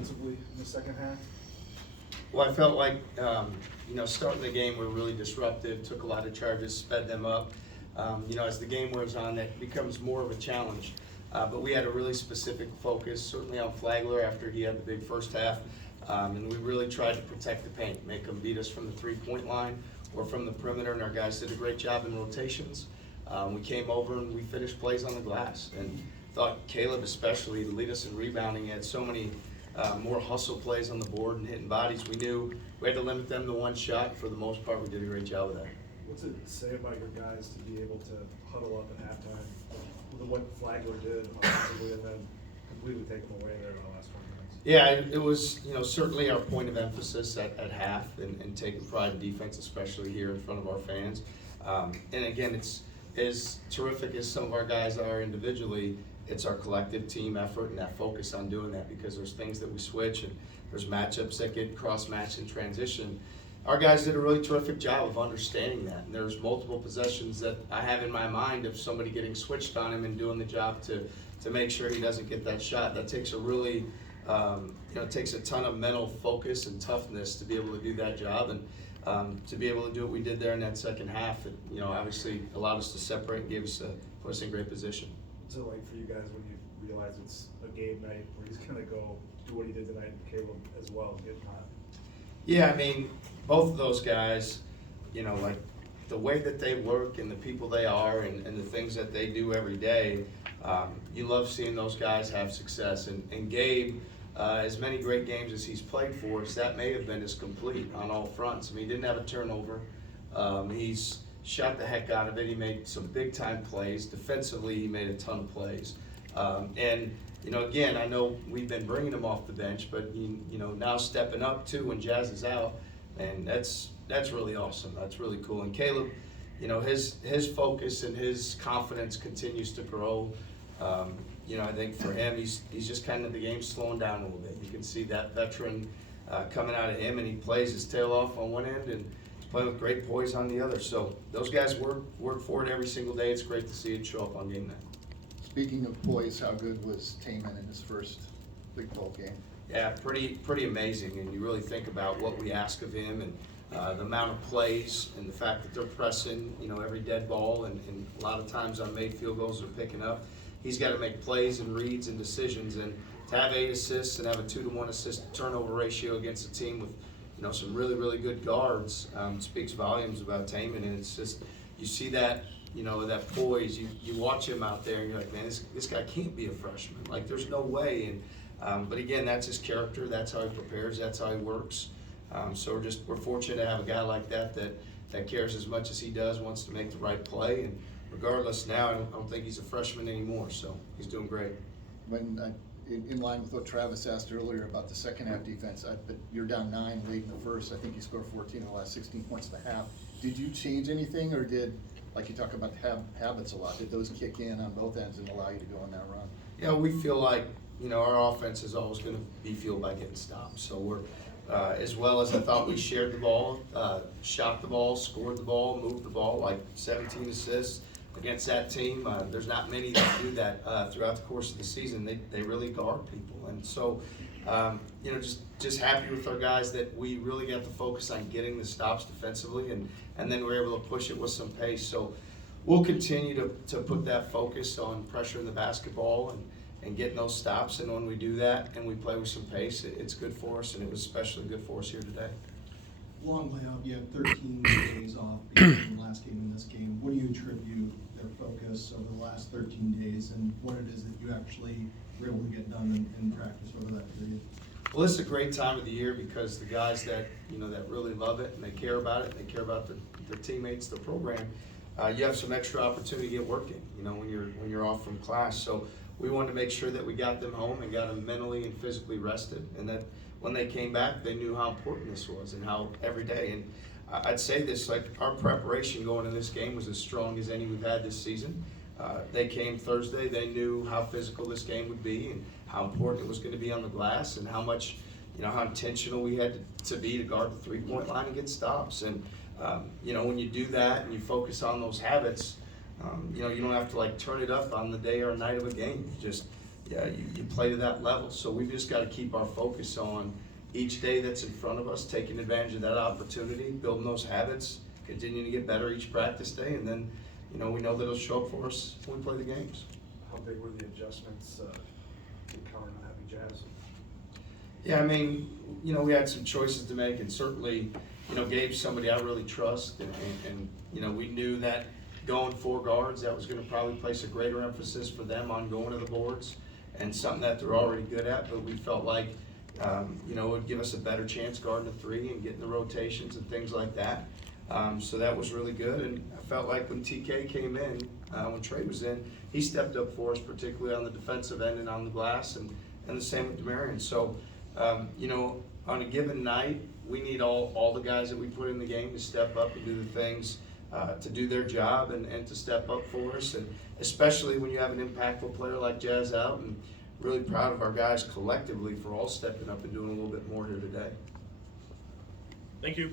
defensively in the second half? Well, I felt like, starting the game, we were really disruptive, took a lot of charges, sped them up. As the game wears on, that becomes more of a challenge. But we had a really specific focus, certainly on Flagler after he had the big first half. And we really tried to protect the paint, make them beat us from the three-point line or from the perimeter, and our guys did a great job in rotations. We came over and we finished plays on the glass. And thought Caleb especially, to lead us in rebounding, he had so many more hustle plays on the board and hitting bodies. We knew we had to limit them to one shot. For the most part, we did a great job of that. What's it say about your guys to be able to huddle up at halftime with what Flagler did offensively and then completely take them away there in the last 20 minutes? Yeah, it was certainly our point of emphasis at half and taking pride in defense, especially here in front of our fans. And again, it's as terrific as some of our guys are individually, it's our collective team effort and that focus on doing that, because there's things that we switch and there's matchups that get cross-matched in transition. Our guys did a really terrific job of understanding that, and there's multiple possessions that I have in my mind of somebody getting switched on him and doing the job to make sure he doesn't get that shot. That takes a really, it takes a ton of mental focus and toughness to be able to do that job, and to be able to do what we did there in that second half, it obviously allowed us to separate and gave us put us in great position. What's it like for you guys when you realize it's a game night where he's going to go do what he did tonight, and Caleb as well, getting hot? Yeah, I mean, both of those guys, like the way that they work and the people they are and the things that they do every day, you love seeing those guys have success. And Gabe, as many great games as he's played for us, that may have been as complete on all fronts. I mean, he didn't have a turnover. He's shot the heck out of it. He made some big-time plays. Defensively, he made a ton of plays. And again, I know we've been bringing him off the bench, but now stepping up too when Jazz is out, and that's really awesome. That's really cool. And Caleb, his focus and his confidence continues to grow. I think for him, he's just kind of, the game slowing down a little bit. You can see that veteran coming out of him, and he plays his tail off on one end and playing with great poise on the other. So those guys work for it every single day. It's great to see it show up on game night. Speaking of poise, how good was Taman in his first Big 12 game? Yeah, pretty amazing. And you really think about what we ask of him and the amount of plays and the fact that they're pressing, every dead ball, and a lot of times on made field goals they're picking up. He's got to make plays and reads and decisions, and to have 8 assists and have a 2-to-1 assist turnover ratio against a team with some really good guards speaks volumes about Taman. And it's just, you see that that poise. You watch him out there and you're like, man, this guy can't be a freshman. Like, there's no way. And but again, that's his character. That's how he prepares. That's how he works. So we're fortunate to have a guy like that cares as much as he does, wants to make the right play. And regardless, now I don't think he's a freshman anymore. So he's doing great. In line with what Travis asked earlier about the second half defense, but you're down 9 late in the first. I think you scored 14 in the last 16 points in the half. Did you change anything, or did, like you talk about habits a lot, did those kick in on both ends and allow you to go on that run? Yeah, we feel like our offense is always going to be fueled by getting stops. So we're as well as I thought we shared the ball, shot the ball, scored the ball, moved the ball, like 17 assists. Against that team, there's not many that do that throughout the course of the season. They really guard people, and so just happy with our guys that we really got to focus on getting the stops defensively, and then we're able to push it with some pace. So we'll continue to put that focus on pressuring the basketball and getting those stops. And when we do that and we play with some pace, it's good for us, and it was especially good for us here today. Long layoff, you had 13 days off between the last game and this game. What do you attribute their focus over the last 13 days, and what it is that you actually were able to get done in practice over that period? Well, this is a great time of the year because the guys that that really love it and they care about it, they care about their teammates, the program. You have some extra opportunity to get work in, when you're off from class. So we wanted to make sure that we got them home and got them mentally and physically rested, and that when they came back, they knew how important this was and how every day. And I'd say this, like, our preparation going into this game was as strong as any we've had this season. They came Thursday, they knew how physical this game would be and how important it was going to be on the glass, and how much, how intentional we had to be to guard the three-point line and get stops. And, when you do that and you focus on those habits, you don't have to, like, turn it up on the day or night of a game. You just, yeah, you play to that level. So we've just got to keep our focus on each day that's in front of us, taking advantage of that opportunity, building those habits, continuing to get better each practice day, and then, you know, we know that it'll show up for us when we play the games. How big were the adjustments to counter not having Jazz? Yeah, I mean, you know, we had some choices to make, and certainly, you know, Gabe's somebody I really trust, and you know, we knew that going 4 guards, that was gonna probably place a greater emphasis for them on going to the boards, and something that they're already good at, but we felt like, you know, it would give us a better chance guarding the 3 and getting the rotations and things like that. So that was really good, and I felt like when TK came in, when Trey was in, he stepped up for us, particularly on the defensive end and on the glass, and the same with Demarion. So, you know, on a given night, we need all the guys that we put in the game to step up and do the things, to do their job and to step up for us, and especially when you have an impactful player like Jazz out, and really proud of our guys collectively for all stepping up and doing a little bit more here today. Thank you.